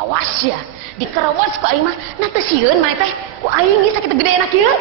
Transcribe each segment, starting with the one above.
Awas ya, dikerowas ku aing mah, nah teu sieun maneh teh. Ku aing ge sakit gede enak ieu.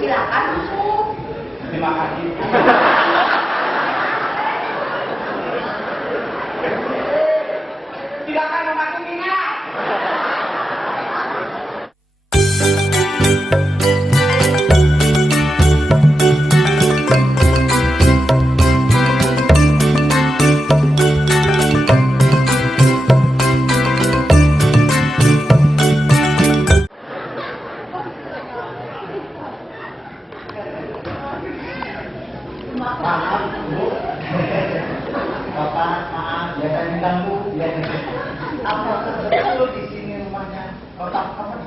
Silakan masuk. Terima kasih. Silakan memasukinya. Maaf, Bu. Bapak, maaf, ya saya mengganggu. Ya. Apa betul di sini rumahnya Bapak teman?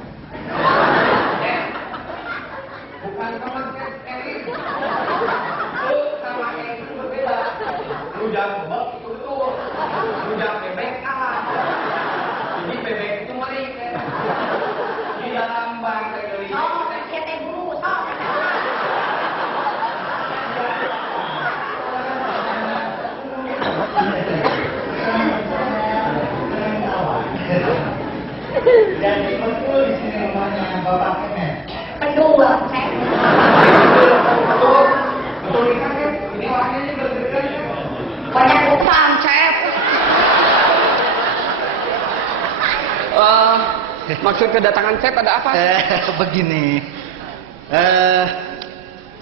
Bukan teman Eri. Itu sama Eri itu berbeda. Rujak bebek itu betul. Rujak bebek kalah. Ini bebek itu mari. Di dalam bangkai geli. Oh, kita guru, oh. Jadi betul di sini rumahnya Bapak Kemet. Kedua, saya. Betul. Betul ini kan ini orangnya ini berdekat. Banyak utang, Cep. Maksud kedatangan Cep ada apa? Begini.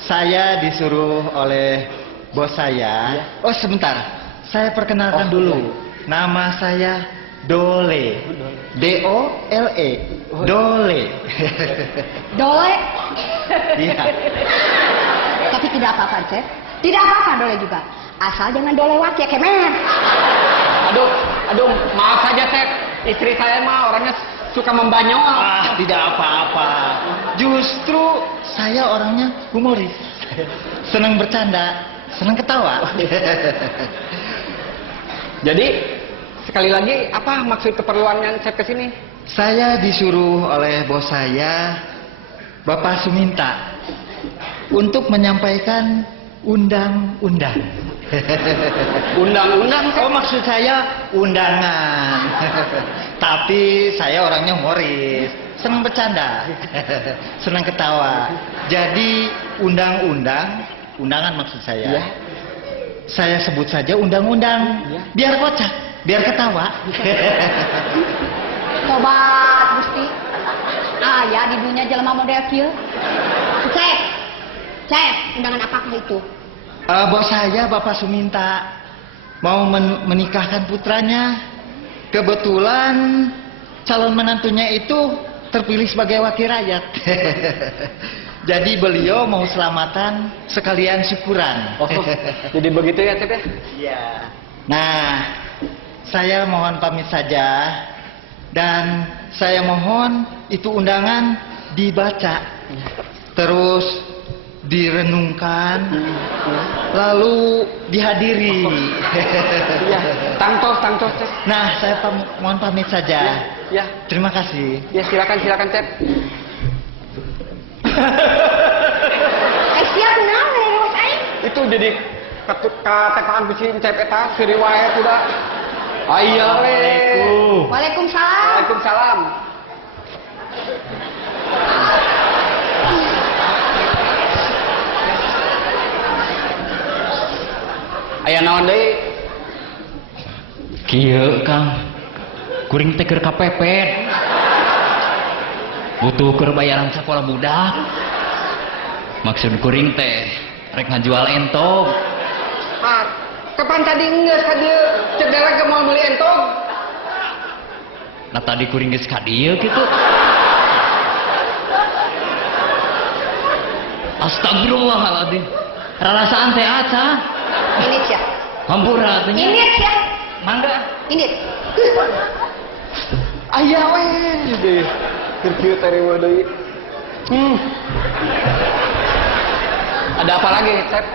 Saya disuruh oleh bos saya. Oh, sebentar. Saya perkenalkan dulu. Nama saya Dole. D-O-L-E. Dole. Dole. Iya. Tapi tidak apa-apa, Cep. Tidak apa-apa Dole juga. Asal jangan dolewat ya, Kemet. Aduh, maaf saja Cep. Istri saya mah orangnya suka membanyol. Tidak apa-apa. Justru saya orangnya humoris. Senang bercanda, senang ketawa. Jadi sekali lagi apa maksud keperluannya Cep kesini? Saya disuruh oleh bos saya, Bapak Suminta, untuk menyampaikan undang-undang. Undang-undang? Oh, maksud saya undangan. Tapi saya orangnya humoris, senang bercanda, senang ketawa. Jadi undangan maksud saya. Ya. Saya sebut saja undang-undang. Ya. Biar kocak, biar ketawa. Sobat Gusti. Ya di dunia jelema model kieu. Cep, undangan apakah itu? Bos saya, Bapak Suminta, mau menikahkan putranya. Kebetulan calon menantunya itu terpilih sebagai wakil rakyat. Jadi beliau mau selamatan sekalian syukuran. Oh, jadi begitu ya Cep ya? Iya. Nah, saya mohon pamit saja. Dan saya mohon itu undangan dibaca. Terus direnungkan, lalu dihadiri. Iya, tangtos Cep. Nah, saya mohon pamit saja. Ya, Terima kasih. ya silakan Cep. Siap naon dari bos aing? Itu jadi katekaan bisi Cep eta siri wae kuda. Assalamualaikum. Waalaikumsalam. Waalaikumsalam. Aya naon deui? Kieu Kang. Kuring teh keur kapepet. Butuh keur bayaran sekolah budak. Maksud kuring teh rek ngajual entog. Ah, kapan tadi ngeus ka dieu cek derek ke mau beli entog? Nah tadi kuring geus ka dieu kitu. Astagfirullahaladzim. Rarasaan teh aca. Ini ya. Hampura teh. Ini ya. Mangga. Ini. Aya we deui. Keur kieu terima deui. Ada apa lagi, Cep?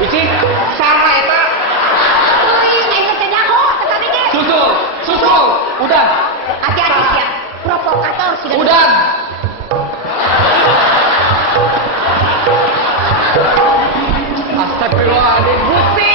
Icing, sarwa eta. Susu, udah. Hati-hati ya. Provokator sih. Udah. Astagfirullahaladzim, Gusti.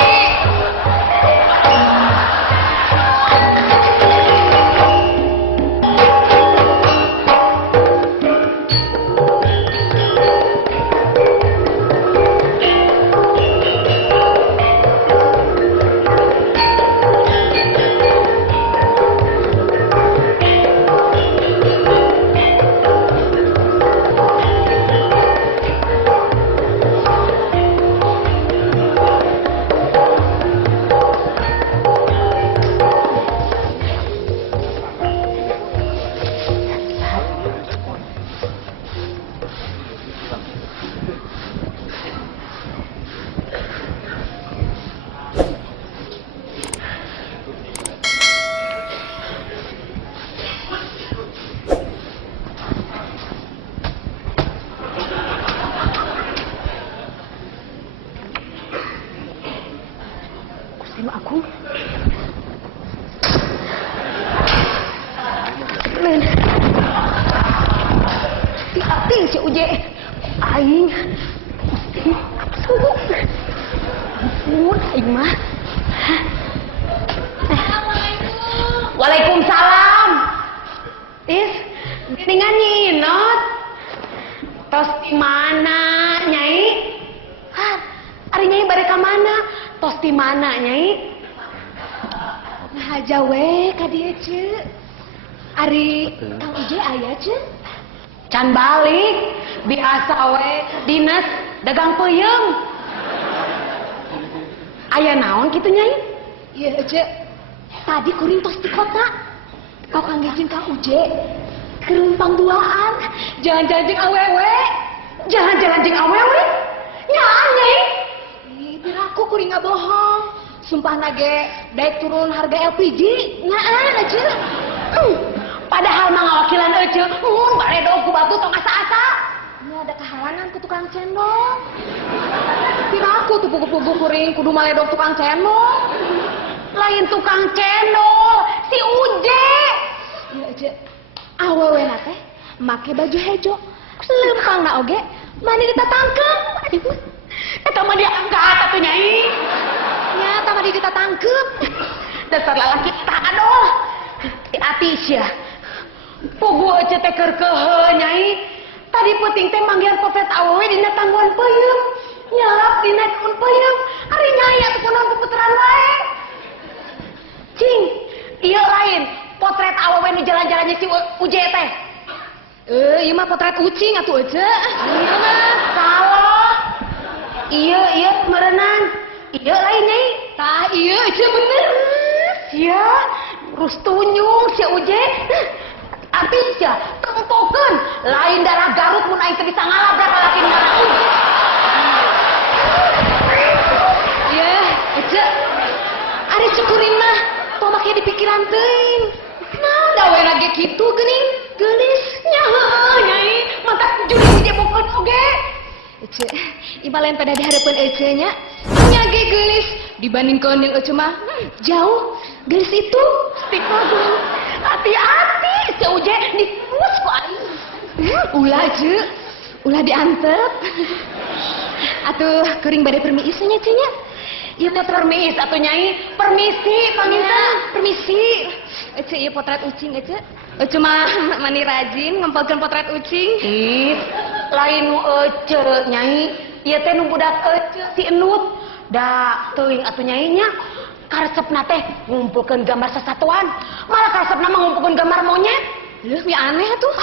Sama aku. Men. Hati si Uje. Aing. Ampun. Ampun, aing mah. Waalaikumsalam. Tis, dengan nyinot. Tos di mana, Nyai? Hah, ari Nyai bare ka mana? Tos di mana, Nyai? Nah aja we ka dieu ceuk. Ari Kang Uje aya ceuk? Can balik, biasa we dinas dagang peuyeum. Aya naon kitu, Nyai? Ieu ceuk. Tadi kuring tos di kota. Kau kanggejing Kang Uje. Kerumpang duaan, jalan-jalan jeung awewe. Jalan-jalan jeung awewe. Nyaan, Nyai? Biar aku kuring nggak bohong. Sumpah nage daek turun harga LPG. Nyaan aja. Padahal mah ngawakilan aja. Baredog ku batu tong asa-asa. Ini ada kehalangan ku tukang cendol. Biar aku tuh pugu-pugu kuring kudu maledog tukang cendol. Lain tukang cendol, si Uje. Iya aja. Awewe nate make baju hejo. Lempang na oge, mani ditatangkeun. Eta mah dia angkat atuh Nyai. Nya tah mah ditatangkeun. Dasar lalaki tah aduh. Hati-hati sia. Pugu ece teh keur keuheun Nyai. Tadi peuting teh manggihan popet awewe dina tangguhan peuyeum. Nyalap dina daun peuyeum. Ari Nyai atuh kunaon puputeran wae. Cing, ieu lain potret awewe nu jalan-jalannya si Uje teh. Ieu mah potret ucing atuh ece. Ieu mah salah. Iya merenan. Iya lain Nyai. Tah iya ece bener. Sia rus tunyung si Uje. Arti sia tempokeun lain darah Garut mun aing teh bisa ngalabrak lalaki darah Uje. Iya, ece. Ari cukurin mah tong make dipikiran teuing. Naon da we lagi kitu geuning? Geulis nya heueuh Nyai. Mantap judi dijebokeun oge. Ece, imalen pada dihareupeun ece nya. Nya ge geulis dibandingkeun jeung ece mah jauh. Garis itu stik lagu. Hati-hati, si Uje dipus ku aing. Ulah je, ulah diantep. Atuh kuring bade permisi nya cenah. Ieu teh permis atuh Nyai. Permisi, panginten. Permisi. Ece ieu potret ucing ece. Ece mah mani rajin ngempelkeun potret ucing. Ih, lain nu ece Nyai. Ieu teh nu budak ece si Enut. Da teuing atuh Nyai nya. Karesepna teh ngumpulkeun gambar sasatuan. Malah karesepna mah ngumpulkeun gambar monyet. Leuh, mi aneh atuh.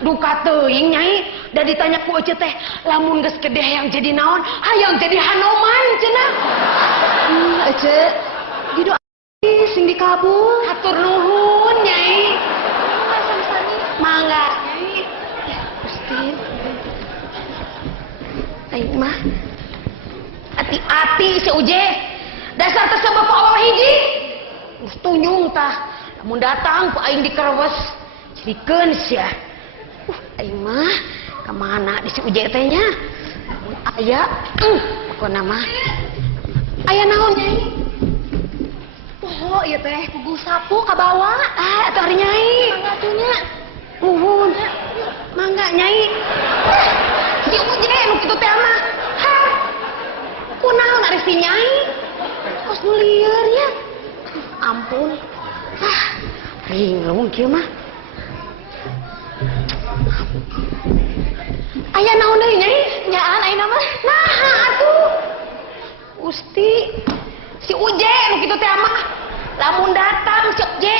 Duka teuing Nyai. Da ditanya ku ece teh, lamun geus gede hayang jadi naon? Hayang jadi Hanoman cenah. Ece, didoa sing dikabul. Hatur nuhun Nyai. Mangga Nyai. Gustin. Aing mah hati-hati si Uje. Dasar tersebut ku Allah hiji. Geus tunjung tah. Lamun datang ku aing dikerewes. Cirikeun sia. Aing mah kemana di si Uje teh nya? Lamun aya, pokona mah. Aya naon Nyai? Poho ieu teh kugu sapu ka bawah. Atuh ari Nyai. Mangga atuh nya. Nuhun. Mangga Nyai. Si Uje nu kitu teh mah. Hah. Kunaon ari si Nyai? Kos nu lieur nya. Ampun. Linglung kieu mah. Aya naon deui Nyai? Nyaan ayeuna mah. Naha atuh. Gusti, si Uje nu kitu teh mah. Lamun datang si Uje.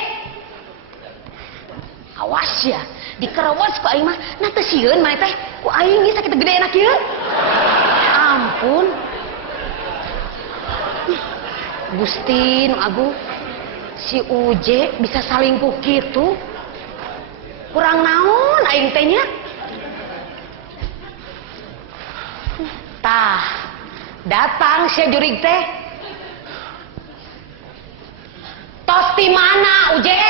Awas ya, dikerewas ku aing mah. Nah teh sieun mah teh ku aing geus sakitu gedeena kieu. Ampun. Gusti nu agung. Si Uje bisa salingkuh kitu. Kurang naon aing teh nya? Tah, datang si jurig teh. Tos di mana Uje?